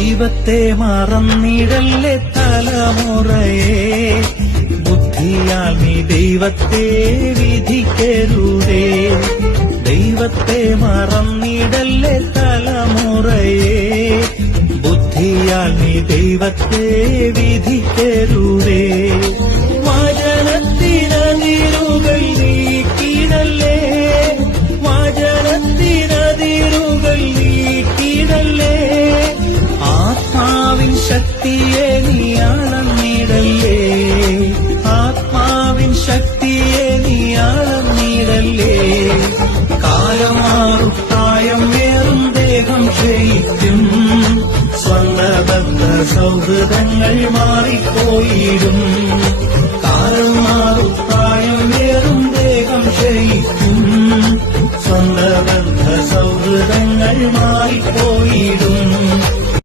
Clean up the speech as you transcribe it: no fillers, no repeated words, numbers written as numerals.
ദൈവത്തെ മറന്നിടല്ലേ തലമുറയെ, ബുദ്ധിയാൽ നീ ദൈവത്തെ വിധിക്കരുതേ. ദൈവത്തെ മറന്നിടല്ലേ തലമുറയെ, ബുദ്ധിയാൽ നീ ദൈവത്തെ വിധിക്കരുതേ. വചനത്തിനതിരുകൾ നീക്കിടല്ലേ, വചനത്തിനതിരുകൾ നീക്കിടല്ലേ. ആത്മാവിൻ ശക്തിയെ നീ അളന്നിടല്ലേ, ആത്മാവിൻ ശക്തിയെ നീ അളന്നിടല്ലേ. കാലമാറും പ്രായം വേറും ദേഹം ക്ഷയിക്കും, സ്വന്തബദ്ധ സൗഹൃദങ്ങൾ മാറിപ്പോയിടും.